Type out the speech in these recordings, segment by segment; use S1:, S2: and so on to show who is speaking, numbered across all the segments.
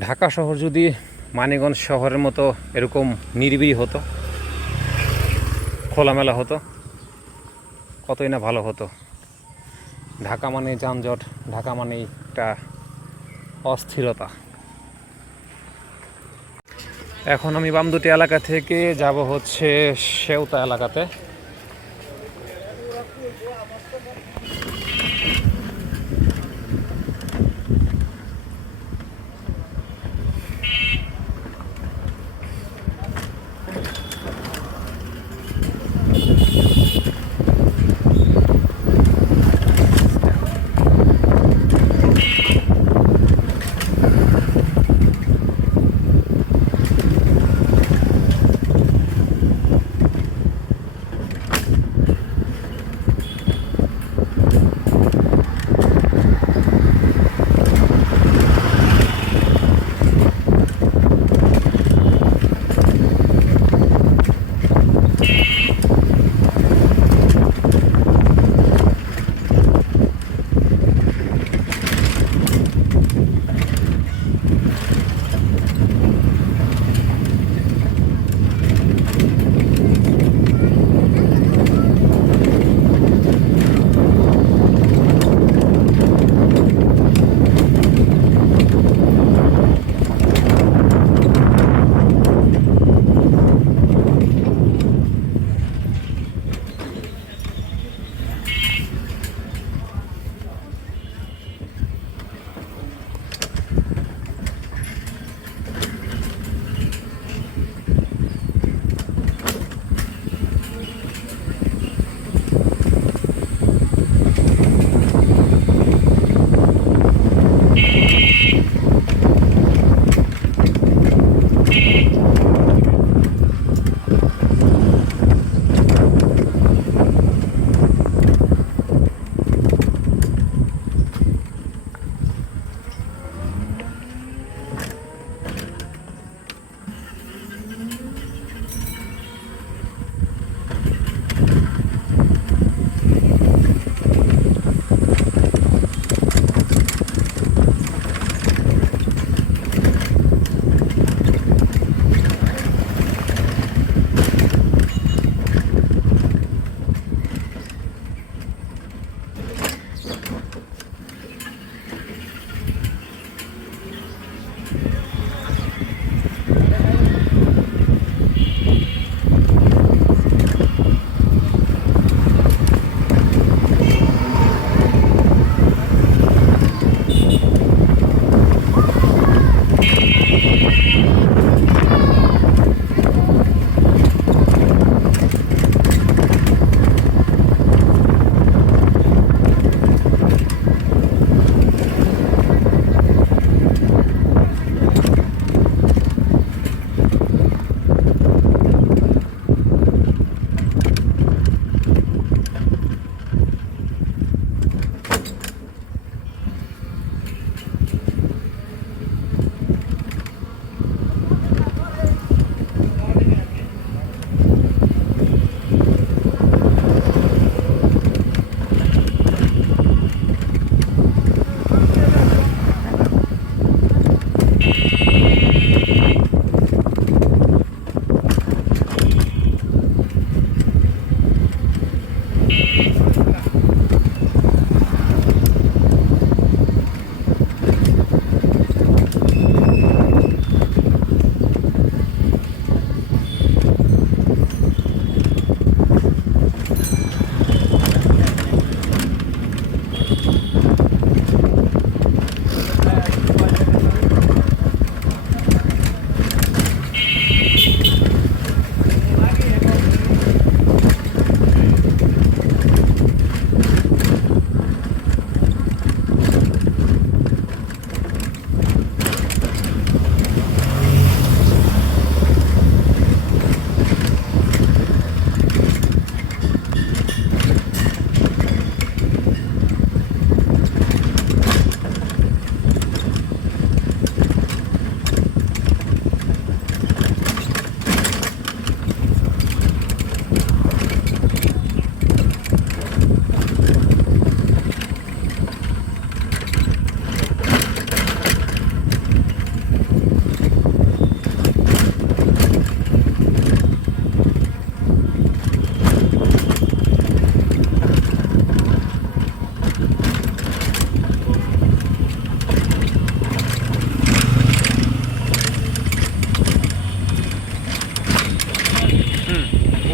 S1: ঢাকা শহর যদি মানিগঞ্জ শহরের মতো এরকম নিরিবিলি হতো, খোলামেলা হতো, কতই না ভালো হতো। ঢাকা মানে যানজট, ঢাকা মানে একটা অস্থিরতা। এখন আমি বামদুটি এলাকা থেকে যাব হচ্ছে সেওতা এলাকাতে।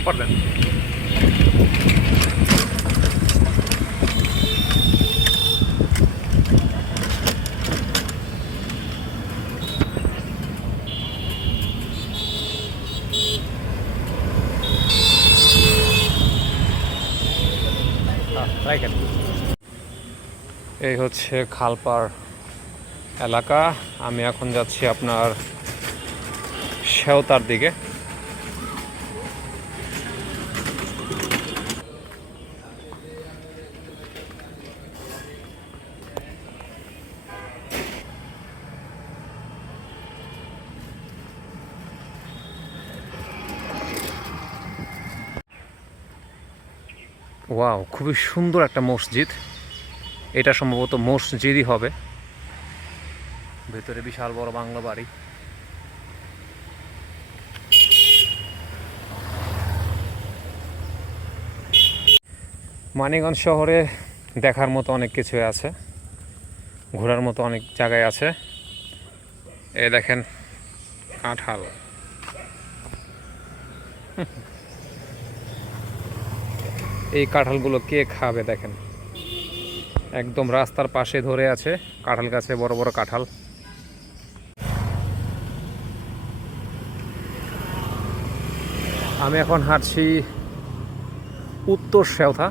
S1: পারবেন এই হচ্ছে খালপার এলাকা। আমি এখন যাচ্ছি আপনার শেওতার দিকে। ওয়াও, খুবই সুন্দর একটা মসজিদ। এটা সম্ভবত মসজিদই হবে। ভেতরে বিশাল বড় বাংলা বাড়ি। মানিগঞ্জ শহরে দেখার মতো অনেক কিছু আছে। ঘোরার মতো অনেক জায়গায় আছে। এ দেখেন, কাঁঠাল। এই কাঁঠালগুলো কে খাবে দেখেন। একদম রাস্তার পাশে ধরে আছে কাঁঠাল গাছে, বড় বড় কাঁঠাল। আমি এখন হাঁটছি উত্তর সেওথা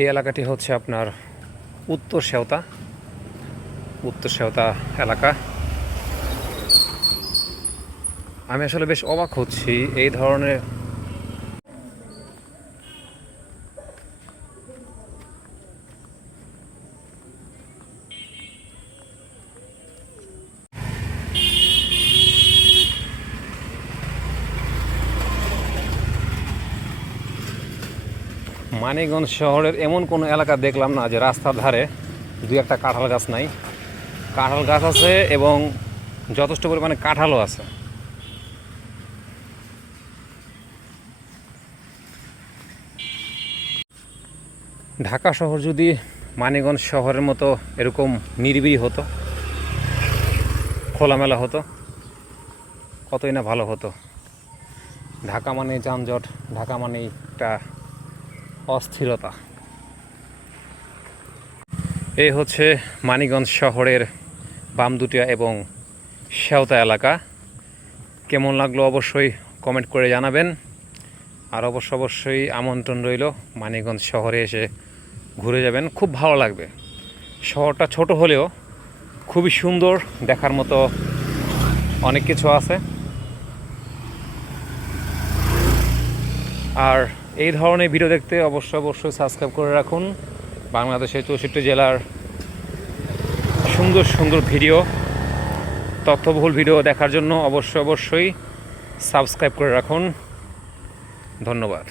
S1: এই এলাকাটি হচ্ছে আপনার উত্তর শেওতা। উত্তর শেওতা এলাকা। আমি আসলে বেশ অবাক হচ্ছি এই ধরনের মানিকগঞ্জ শহরের এমন কোনো এলাকা দেখলাম না যে রাস্তার ধারে দু একটা কাঁঠাল গাছ নাই। কাঁঠাল গাছ আছে এবং যথেষ্ট পরিমাণে কাঁঠালও আছে। ঢাকা শহর যদি মানিকগঞ্জ শহরের মতো এরকম নিরিবিলি হতো, খোলামেলা হতো, কতই না ভালো হতো। ঢাকা মানে যানজট, ঢাকা মানে একটা অস্থিরতা। এই হচ্ছে মানিকগঞ্জ শহরের বামদুটিয়া এবং শেওতা এলাকা। কেমন লাগল অবশ্যই কমেন্ট করে জানাবেন। আর অবশ্য অবশ্যই আমন্ত্রণ রইল মানিকগঞ্জ শহরে এসে ঘুরে যাবেন। খুব ভালো লাগবে। শহরটা ছোট হলেও খুবই সুন্দর দেখার মতো অনেক কিছু আছে। আর এই ধরনের ভিডিও দেখতে অবশ্যই অবশ্যই সাবস্ক্রাইব করে রাখুন। বাংলাদেশের চৌষট্টি জেলার সুন্দর সুন্দর ভিডিও, তথ্যবহুল ভিডিও দেখার জন্য অবশ্যই অবশ্যই সাবস্ক্রাইব করে রাখুন। ধন্যবাদ।